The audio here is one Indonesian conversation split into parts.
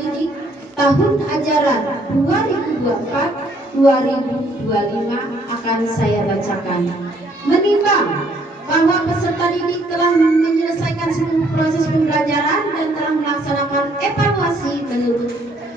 didik tahun ajaran 2024-2025 akan saya bacakan. Menimbang bahwa peserta didik telah menyelesaikan seluruh proses pembelajaran dan telah melaksanakan evaluasi menurut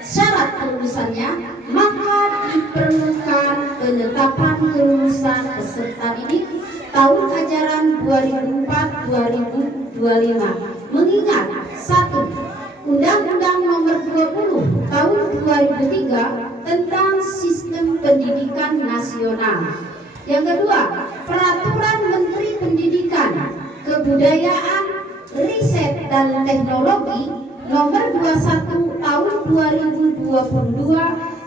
syarat kelulusannya, maka diperlukan penetapan kelulusan peserta didik tahun ajaran 2004-2025. Mengingat 1. Undang-Undang Nomor 20 Tahun 2003 tentang Sistem Pendidikan Nasional. Yang kedua, Peraturan Menteri Pendidikan, Kebudayaan, Riset dan Teknologi Nomor 21 Tahun 2022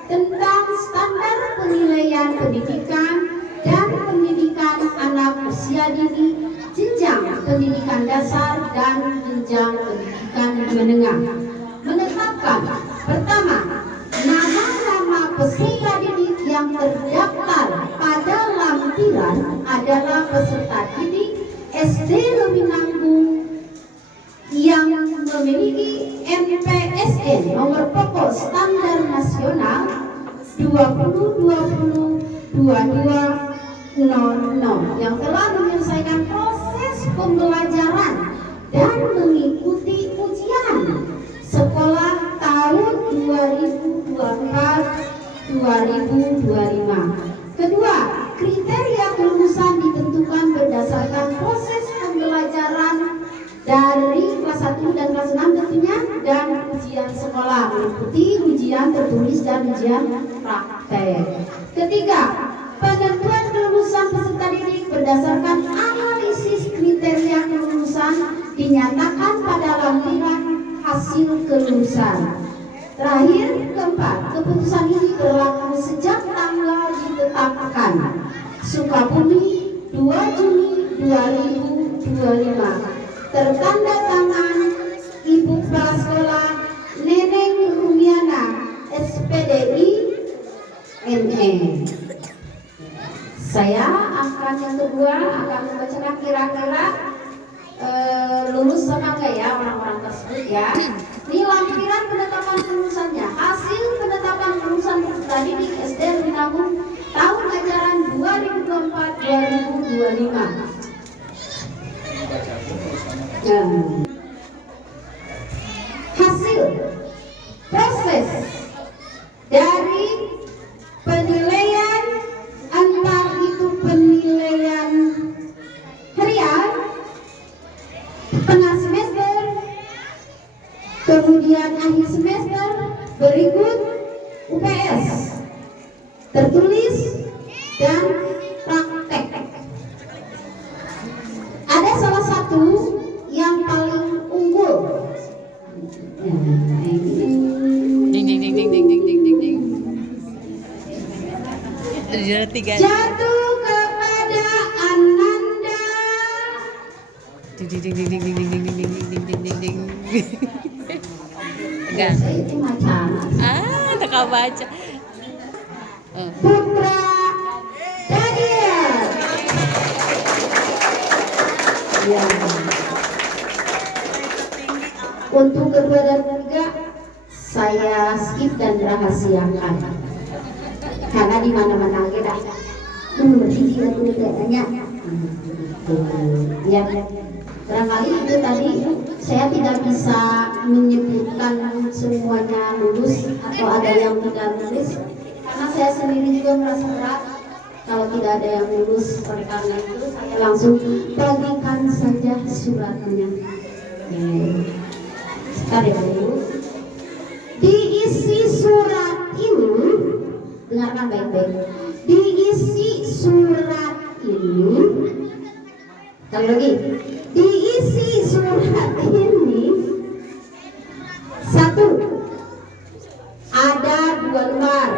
tentang Standar Penilaian Pendidikan dan Pendidikan Anak Usia Dini, Jenjang Pendidikan Dasar dan Jenjang Pendidikan Menengah. Menetapkan pertama, nama-nama peserta didik yang terdaftar pada lampiran adalah peserta didik SD Lebih Nanggung yang memiliki MPSN nomor pokok standar nasional 2020-2200 yang telah menyelesaikan proses pembelajaran dan mengikuti ujian sekolah tahun 2024-2025. Kedua, kriteria kelulusan ditentukan berdasarkan proses pembelajaran dari kelas 1 dan kelas 6 tentunya, dan ujian sekolah mengikuti ujian tertulis dan ujian praktek. Ketiga, penentuan kelulusan peserta didik berdasarkan analisis kriteria kelulusan dinyatakan pada lampiran hasil kelulusan. Terakhir, keempat, keputusan ini berlaku sejak tanggal ditetapkan. Sukabumi 2 Juni 2025. Tertanda tangan Ibu Kepala Sekolah Neneng Rumiana, SPDI ME. Saya akan yang kedua akan membacakan kira-kira lulus sama enggak ya orang-orang tersebut ya. Ini lampiran penetapan kelulusannya. Hasil penetapan kelulusan peserta didik SD Lebih Nanggung tahun ajaran 2024-2025. Hasil proses dari penilaian, entah itu penilaian harian, tengah semester, kemudian akhir semester, berikut UPS tertulis dan praktek. Ada salah satu yang paling unggul. Ding ding ding ding ding ding ding ding ding. Jatuh kepada Ananda. Ding ding ding ding ding ding ding ding ding ding ding ding ding. Enggak. Itu macam. Tak kau baca. Putra Daniel. Ya. Untuk kedua dan ketiga saya skip dan rahasiakan karena di mana-mana kita berhenti dan bedanya. Ya, barangkali itu tadi saya tidak bisa menyebutkan semuanya lulus atau ada yang tidak lulus karena saya sendiri juga merasa berat kalau tidak ada yang lulus. Oleh karena itu saya langsung bagikan saja suratnya. Sebentar ya Bu. Diisi surat ini, dengarkan baik-baik. Diisi surat ini, sekali lagi. Diisi surat ini, satu, ada 2 lembar.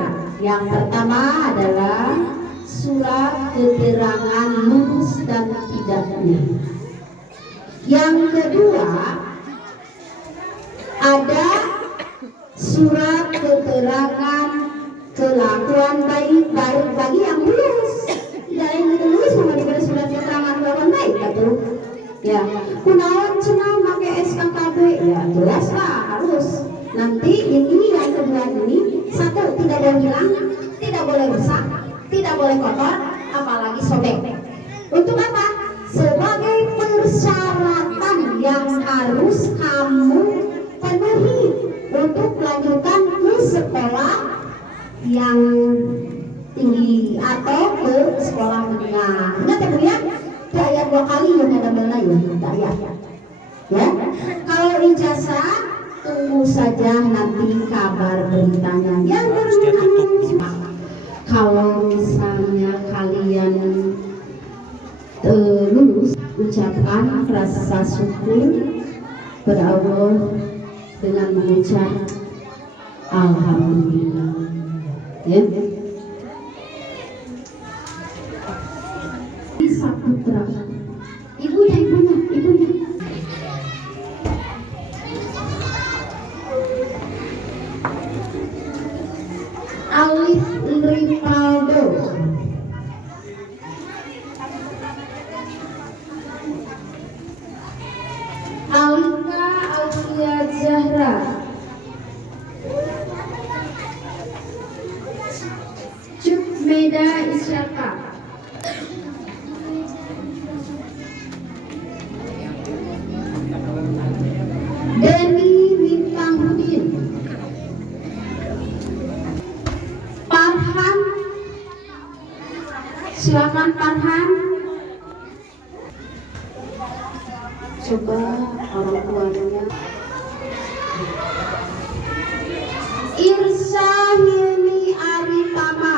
Yang pertama adalah surat keterangan lulus dan tidaknya. Yang kedua ada surat keterangan kelakuan baik bagi yang lulus. Tidak yang lulus mau diberi surat keterangan kelakuan baik atau ya kunaon cenah make SKKB ya jelas lah harus nanti tidak boleh hilang, tidak boleh rusak, tidak boleh kotor, apalagi sobek. Untuk apa? Sebagai persyaratan yang harus kamu penuhi untuk melanjutkan ke sekolah yang tinggi atau ke sekolah menengah. Ingat ya Bu ya, daya 2 kali yang ada belah ya, daya. Ya, kalau ijazah tunggu saja nanti kabar beritanya. Yang kalau misalnya kalian lulus, ucapkan rasa syukur kepada Allah dengan mengucap alhamdulillah. Ya. Saputra. Ibunya. Alif Rivaldo. Alika Alia Zahra. Meda Isyaka. Denny Wintahudin. Farhan. Silakan Farhan. Coba orang tuanya. Irsa Hilmi Aritama.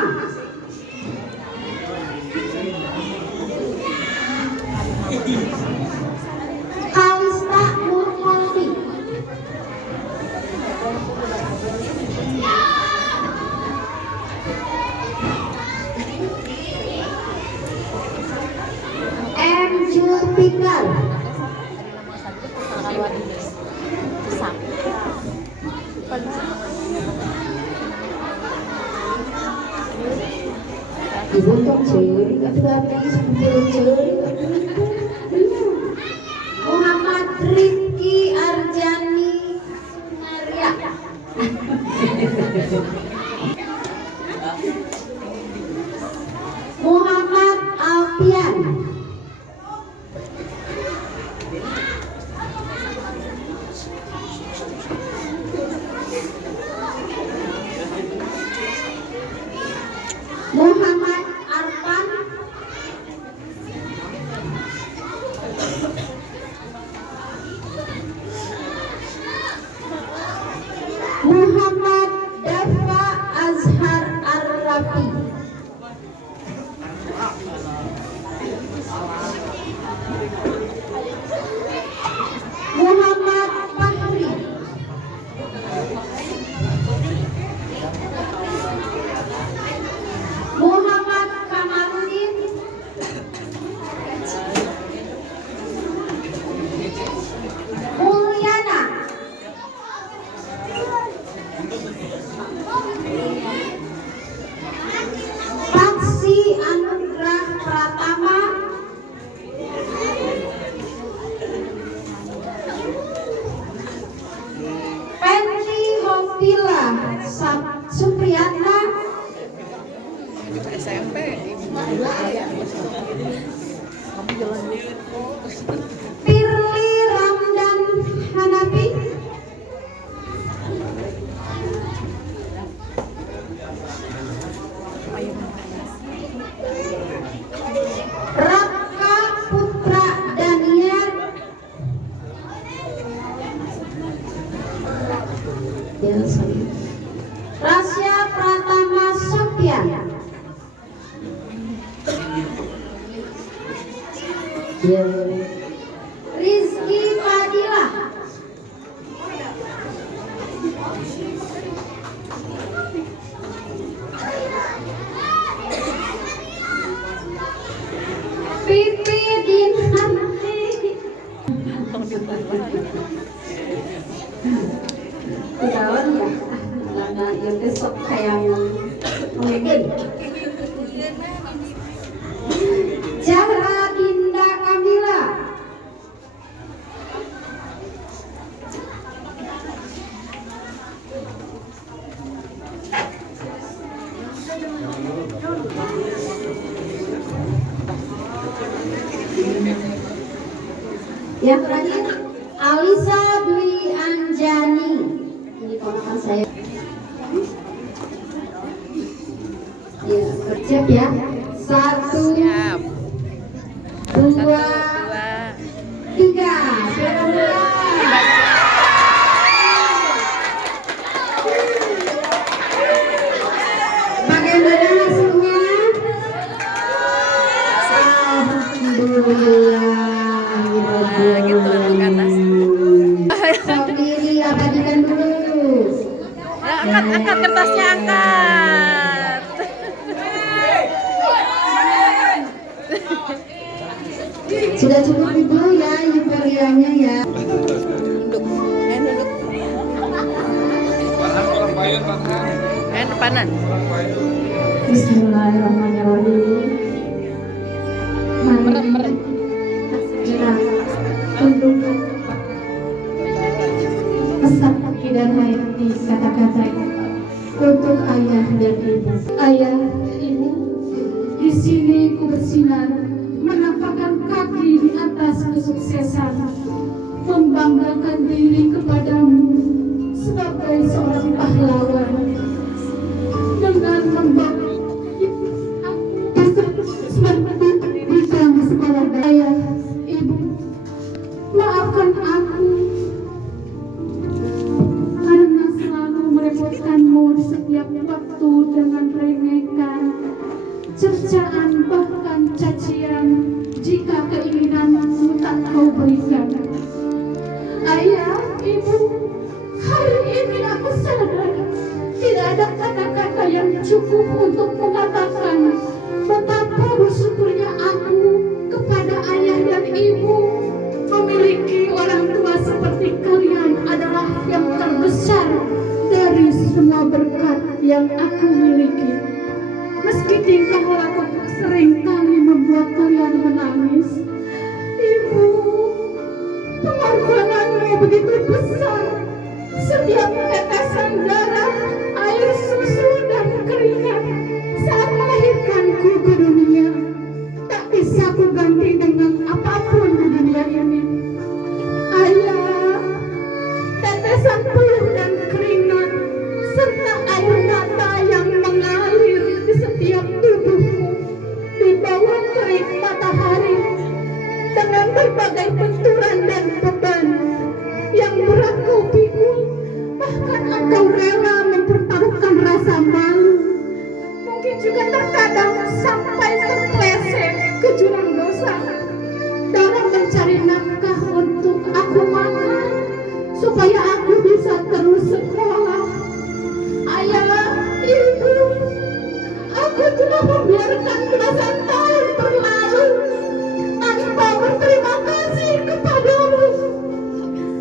Kalista Nurmawati. M. Julfikar. Ibu tuh ceri, kadang-kadang sebelum ceri. Muhammad Rifki Arjani Maria. Muhammad Alfian. Muhammad Arfan. Muhammad Dafa Azhar Ar-Rafi. Muhammad Fahri. Muhammad Kamarudin. Mulyana. Paksi Anugrah Pratama. Petri Hopila Supriyatna. SMP. Firly Ramdan Hanafi. Raka Putra Daniel. Rasya Pratama Sofyan. Rizky Fadila. Pipi Dinanti. Kudawan ya, karena yang besok kayak mungkin. Zahra Dinda Kamila. Yang terakhir, Alisa Dwi Anjani. Ini ponakan saya. Ya, bersiap ya. 1, Siap. 2, 3. Silakan mulai. Bagaimana hasilnya? Alhamdulillah. Nah, gitu ke atas. Sendiri abadikan dulu. Ya, angkat kertasnya, angkat. Sudah cukup ibu ya euforianya ya. Duduk. Duduk. Depanan. Bismillahirrahmanirrahim. Merem. Kita untuk pesan dan hayati kata-kata untuk ayah dan ibu. Ayah, ibu, di sini ku bersinar, menampakkan kaki di atas kesuksesan, membanggakan diri kepadamu sebagai seorang pahlawan, dengan membawa di sekolah. Ayah, ibu, maafkan aku karena selalu merepotkanmu di setiap waktu dengan rengekan, cercaan, bahkan cacian jika keinginanmu tak kau berikan. Ayah, ibu, hari ini aku sadar tidak ada kata-kata yang cukup untuk mengatakan betapa bersyukurnya aku kepada ayah dan ibu. Memiliki orang tua seperti kalian adalah yang terbesar dari semua berkat yang aku miliki. Meski tingkah lakuku sering kali membuat kalian menangis, ibu, pengorbananmu begitu besar. Setiap tetesan darah, air susu dan keringat saat melahirkanku ke dunia tak bisa kuganti dengan apapun di dunia ini. Ayah, tetesan peluh dan keringat serta air mata yang mengalir di setiap tubuhmu di bawah terik matahari dengan berbagai benturan dan beban yang berat kau pikul, bahkan engkau rela mempertaruhkan rasa malu, mungkin juga terkadang sampai terpeleset ke jurang dosa dalam mencari nafkah untuk aku makan supaya aku bisa terus sekolah. Ayah, ibu, aku telah membiarkan belasan tahun berlalu tanpa berterima kasih kepadamu.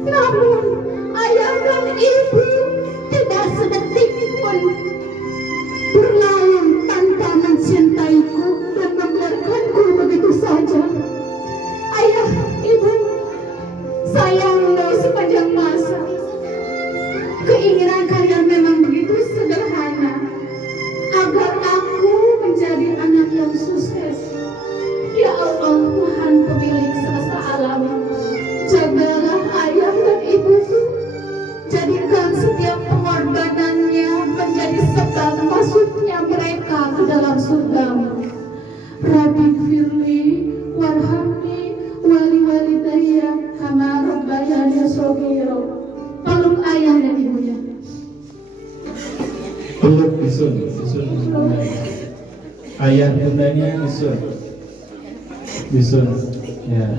Namun ayah dan ibu tidak sedetik pun berlalu tanpa mencintaiku dan membiarkanku begitu saja. Ayah, ibu, sayangmu sepanjang masa. Keinginan kalian memang begitu sederhana, agar aku menjadi anak yang sukses. Ya Allah, Tuhan pemilik semesta alam, jagalah ayah dan ibuku, jadikan setiap pengorbanannya menjadi sebab masuknya mereka ke dalam surgamu. Rabbi firli warhamni wali walidayya kama rabbayani shaghira. Peluk ayah dan ibunya. Peluk Isun. Ayah bundanya Isun. Ya.